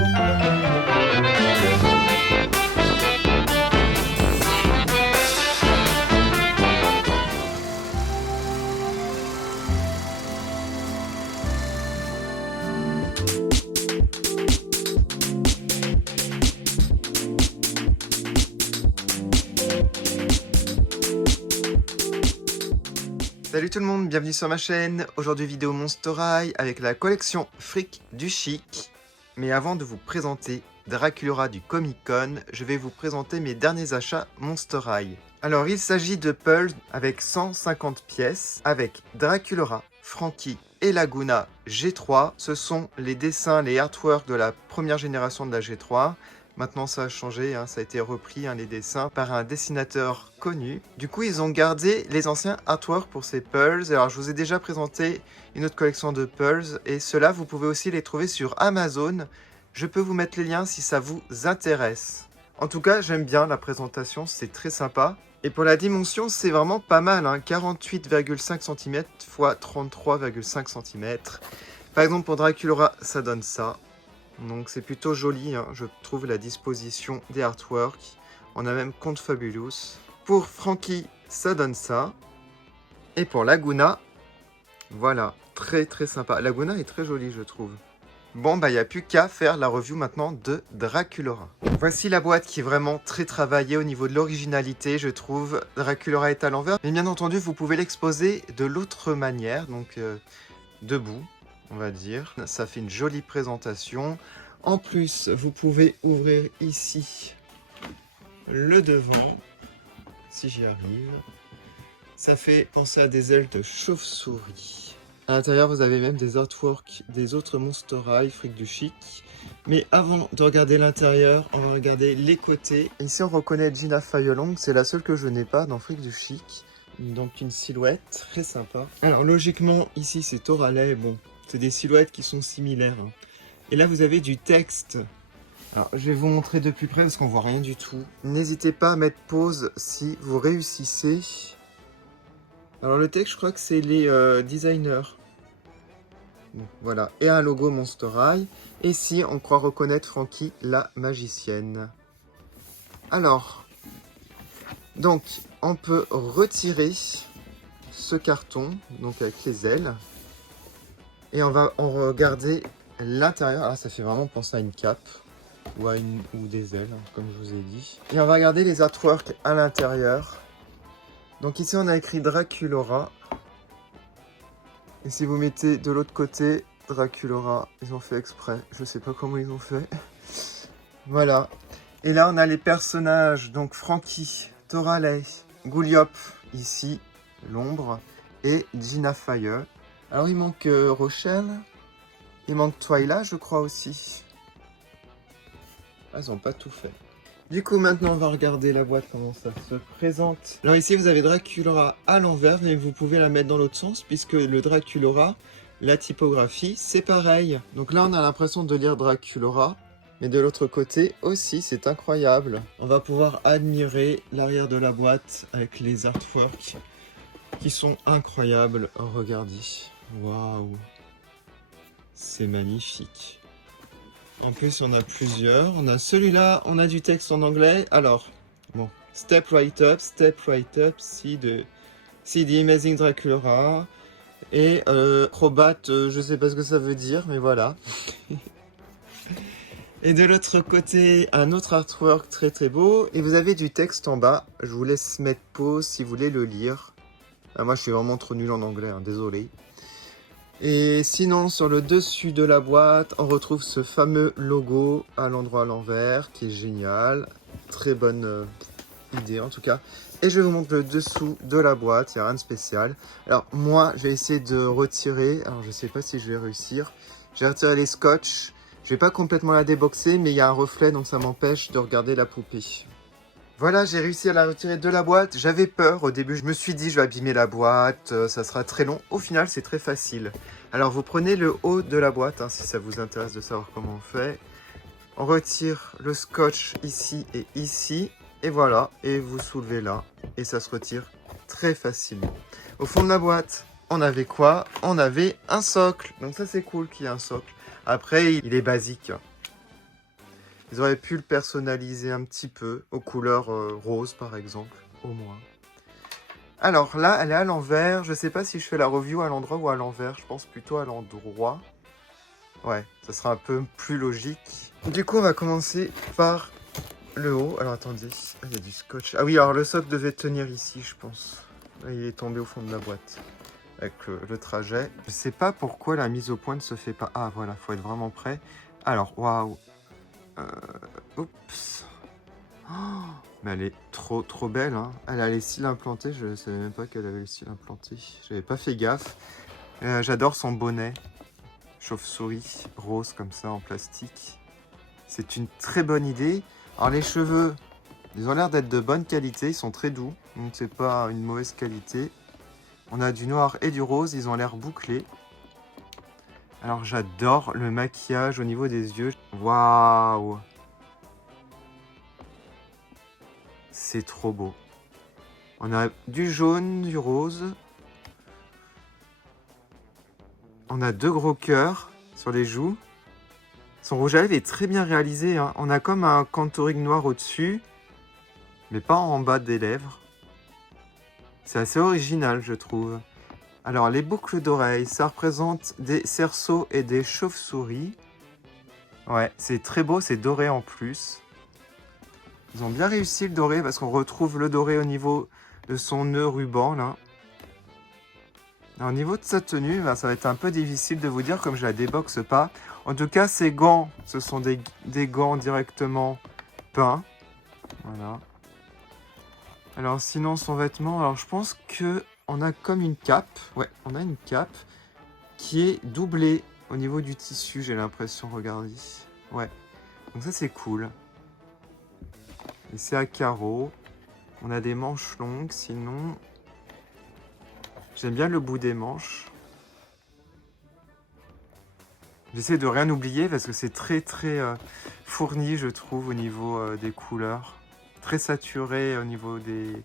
Salut tout le monde, bienvenue sur ma chaîne. Aujourd'hui vidéo Monster High avec la collection Fric du Chic. Mais avant de vous présenter Draculaura du Comic Con, je vais vous présenter mes derniers achats Monster High. Alors il s'agit de Pulse avec 150 pièces avec Draculaura, Frankie et Laguna G3. Ce sont les dessins, les artworks de la première génération de la G3. Maintenant ça a changé, ça a été repris les dessins par un dessinateur connu. Du coup ils ont gardé les anciens artworks pour ces Pulse. Alors je vous ai déjà présenté une autre collection de Pulse et ceux-là vous pouvez aussi les trouver sur Amazon. Je peux vous mettre les liens si ça vous intéresse. En tout cas j'aime bien la présentation, c'est très sympa. Et pour la dimension c'est vraiment pas mal, 48,5 cm x 33,5 cm. Par exemple pour Draculaura ça donne ça. Donc c'est plutôt joli, je trouve la disposition des artworks. On a même Confabulous. Pour Frankie, ça donne ça. Et pour Laguna, voilà, très très sympa. Laguna est très jolie, je trouve. Bon, il n'y a plus qu'à faire la review maintenant de Draculaura. Voici la boîte qui est vraiment très travaillée au niveau de l'originalité, je trouve. Draculaura est à l'envers. Mais bien entendu, vous pouvez l'exposer de l'autre manière, donc debout. On va dire, ça fait une jolie présentation. En plus, vous pouvez ouvrir ici le devant, si j'y arrive. Ça fait penser à des ailes de chauve-souris. À l'intérieur, vous avez même des artworks des autres Monster High, Fric du Chic. Mais avant de regarder l'intérieur, on va regarder les côtés. Ici, on reconnaît Gina Fayolong, c'est la seule que je n'ai pas dans Fric du Chic. Donc une silhouette très sympa. Alors logiquement, ici c'est Toralei, bon. C'est des silhouettes qui sont similaires. Et là, vous avez du texte. Alors, je vais vous montrer de plus près parce qu'on voit rien du tout. N'hésitez pas à mettre pause si vous réussissez. Alors, le texte, je crois que c'est les designers. Bon, voilà. Et un logo Monster High. Et ici, on croit reconnaître Frankie, la magicienne. Alors, donc, on peut retirer ce carton, donc avec les ailes. Et on va regarder l'intérieur. Ah, ça fait vraiment penser à une cape ou des ailes, comme je vous ai dit. Et on va regarder les artworks à l'intérieur. Donc ici, on a écrit Draculaura. Et si vous mettez de l'autre côté Draculaura, ils ont fait exprès. Je sais pas comment ils ont fait. Voilà. Et là, on a les personnages. Donc Frankie, Toralei, Gouliop, ici, l'ombre, et Gina Fire. Alors il manque Rochelle, il manque Twyla je crois aussi. Ah, ils n'ont pas tout fait. Du coup maintenant on va regarder la boîte, comment ça se présente. Alors ici vous avez Draculaura à l'envers et vous pouvez la mettre dans l'autre sens puisque le Draculaura, la typographie c'est pareil. Donc là on a l'impression de lire Draculaura, mais de l'autre côté aussi, c'est incroyable. On va pouvoir admirer l'arrière de la boîte avec les artworks qui sont incroyables. Oh, regardez. Waouh, c'est magnifique. En plus, on a plusieurs. On a celui-là, on a du texte en anglais. Alors, bon, step right up, see the amazing Draculaura. Et acrobat, je sais pas ce que ça veut dire, mais voilà. Et de l'autre côté, un autre artwork très très beau. Et vous avez du texte en bas. Je vous laisse mettre pause si vous voulez le lire. Ah, moi, je suis vraiment trop nul en anglais, désolé. Et sinon, sur le dessus de la boîte, on retrouve ce fameux logo à l'endroit à l'envers, qui est génial. Très bonne idée, en tout cas. Et je vais vous montrer le dessous de la boîte, il n'y a rien de spécial. Alors, moi, je vais essayer de retirer. Alors, je ne sais pas si je vais réussir. J'ai retiré les scotch. Je ne vais pas complètement la déboxer, mais il y a un reflet, donc ça m'empêche de regarder la poupée. Voilà, j'ai réussi à la retirer de la boîte. J'avais peur au début, je me suis dit je vais abîmer la boîte, ça sera très long. Au final, c'est très facile. Alors vous prenez le haut de la boîte, si ça vous intéresse de savoir comment on fait. On retire le scotch ici et ici. Et voilà, et vous soulevez là. Et ça se retire très facilement. Au fond de la boîte, on avait quoi? On avait un socle. Donc ça c'est cool qu'il y ait un socle. Après, il est basique. Ils auraient pu le personnaliser un petit peu, aux couleurs roses par exemple, au moins. Alors là, elle est à l'envers. Je sais pas si je fais la review à l'endroit ou à l'envers. Je pense plutôt à l'endroit. Ouais, ça sera un peu plus logique. Du coup, on va commencer par le haut. Alors attendez, il y a du scotch. Ah oui, alors le socle devait tenir ici, je pense. Là, il est tombé au fond de la boîte avec le trajet. Je sais pas pourquoi la mise au point ne se fait pas. Ah voilà, faut être vraiment prêt. Alors, waouh. Oups. Oh, mais elle est trop belle, hein. Elle a les cils implantés. Je savais même pas qu'elle avait les cils implantés. J'avais pas fait gaffe. J'adore son bonnet. Chauve-souris rose comme ça en plastique. C'est une très bonne idée. Alors les cheveux, ils ont l'air d'être de bonne qualité. Ils sont très doux. Donc c'est pas une mauvaise qualité. On a du noir et du rose. Ils ont l'air bouclés. Alors j'adore le maquillage au niveau des yeux. Waouh! C'est trop beau. On a du jaune, du rose. On a 2 gros cœurs sur les joues. Son rouge à lèvres est très bien réalisé, hein. On a comme un contouring noir au-dessus, mais pas en bas des lèvres. C'est assez original, je trouve. Alors, les boucles d'oreilles, ça représente des cerceaux et des chauves-souris. Ouais, c'est très beau, c'est doré en plus. Ils ont bien réussi le doré, parce qu'on retrouve le doré au niveau de son nœud ruban, là. Alors, au niveau de sa tenue, ben, ça va être un peu difficile de vous dire, comme je la déboxe pas. En tout cas, ces gants, ce sont des gants directement peints. Voilà. Alors, sinon, son vêtement, alors je pense que on a comme une cape. Ouais, on a une cape qui est doublée au niveau du tissu, j'ai l'impression, regardez. Ouais, donc ça, c'est cool. Et c'est à carreaux. On a des manches longues, sinon... J'aime bien le bout des manches. J'essaie de rien oublier parce que c'est très fourni, je trouve, au niveau des couleurs. Très saturé au niveau des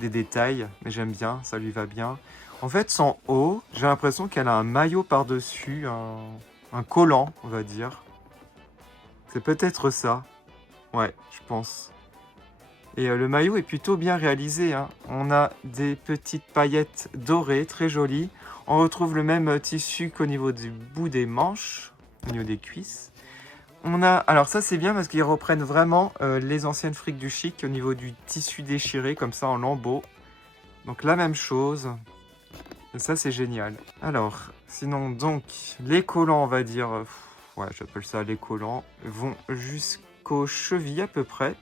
détails, mais j'aime bien, ça lui va bien. En fait, son haut, j'ai l'impression qu'elle a un maillot par-dessus, un collant, on va dire. C'est peut-être ça. Ouais, je pense. Et le maillot est plutôt bien réalisé, hein. On a des petites paillettes dorées, très jolies. On retrouve le même tissu qu'au niveau du bout des manches, au niveau des cuisses. On a, alors ça c'est bien parce qu'ils reprennent vraiment les anciennes friques du chic au niveau du tissu déchiré, comme ça en lambeaux. Donc la même chose. Et ça c'est génial. Alors, sinon donc, les collants on va dire, ouais j'appelle ça les collants, vont jusqu'aux chevilles à peu près.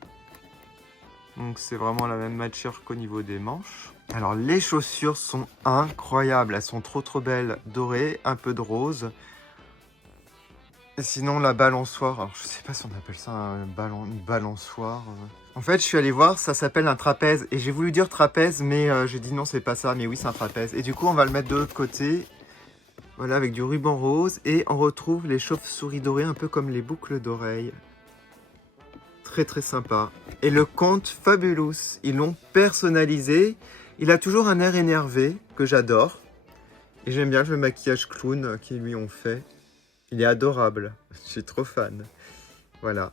Donc c'est vraiment la même matière qu'au niveau des manches. Alors les chaussures sont incroyables, elles sont trop belles, dorées, un peu de rose. Et sinon la balançoire, alors je sais pas si on appelle ça une balançoire. En fait je suis allé voir, ça s'appelle un trapèze. Et j'ai voulu dire trapèze mais j'ai dit non c'est pas ça, mais oui c'est un trapèze. Et du coup on va le mettre de l'autre côté. Voilà avec du ruban rose. Et on retrouve les chauves-souris dorées, un peu comme les boucles d'oreilles. Très sympa. Et le conte Fabulous, ils l'ont personnalisé. Il a toujours un air énervé que j'adore. Et j'aime bien le maquillage clown qu'ils lui ont fait. Il est adorable. Je suis trop fan. Voilà.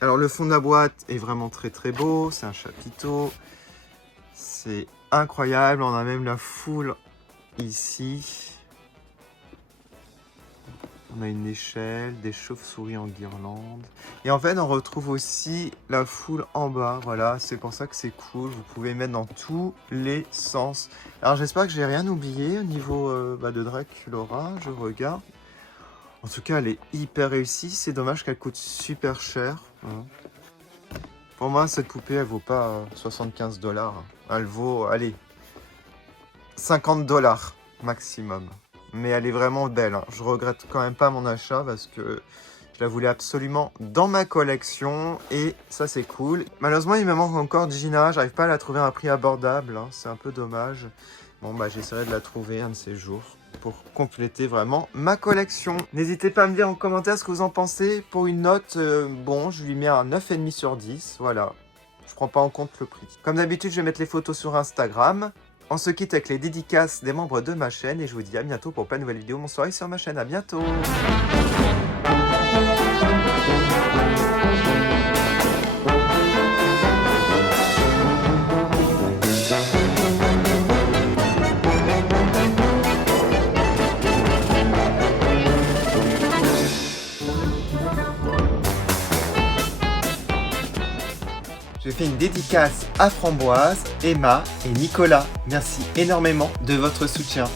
Alors le fond de la boîte est vraiment très beau. C'est un chapiteau. C'est incroyable. On a même la foule ici. On a une échelle, des chauves-souris en guirlande. Et en fait, on retrouve aussi la foule en bas. Voilà, c'est pour ça que c'est cool. Vous pouvez mettre dans tous les sens. Alors, j'espère que j'ai rien oublié au niveau de Draculaura. Je regarde. En tout cas, elle est hyper réussie. C'est dommage qu'elle coûte super cher. Voilà. Pour moi, cette poupée, elle vaut pas 75 $. Elle vaut, allez, 50 $ maximum. Mais elle est vraiment belle, hein. Je regrette quand même pas mon achat parce que je la voulais absolument dans ma collection. Et ça, c'est cool. Malheureusement, il me manque encore Gina. J'arrive pas à la trouver à un prix abordable, hein. C'est un peu dommage. Bon, bah, j'essaierai de la trouver un de ces jours pour compléter vraiment ma collection. N'hésitez pas à me dire en commentaire ce que vous en pensez. Pour une note, bon, je lui mets un 9,5 sur 10. Voilà. Je prends pas en compte le prix. Comme d'habitude, je vais mettre les photos sur Instagram. On se quitte avec les dédicaces des membres de ma chaîne et je vous dis à bientôt pour plein de nouvelles vidéos. Bonsoir sur ma chaîne, à bientôt. Je fais une dédicace à Framboise, Emma et Nicolas. Merci énormément de votre soutien.